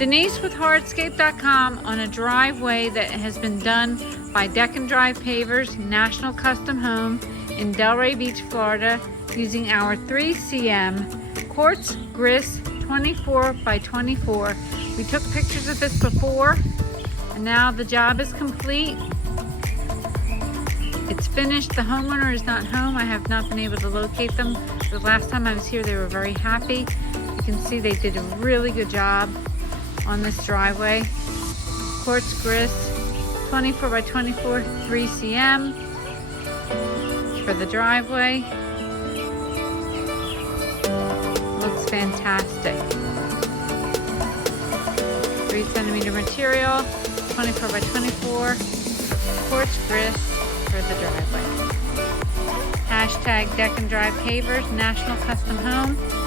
Denise with Hardscape.com on a driveway that has been done by Deck and Drive Pavers National Custom Home in Delray Beach, Florida, using our 3cm Quartz Griss 24 by 24. We took pictures of this before, and now the job is complete. It's finished. The homeowner is not home. I have not been able to locate them. The last time I was here, they were very happy. You can see they did a really good job on this driveway. Quartz Griss 24 by 24 3cm for the driveway. Looks fantastic. 3cm material, 24 by 24 Quartz Griss for the driveway. Hashtag Deck and Drive Pavers National Custom Home.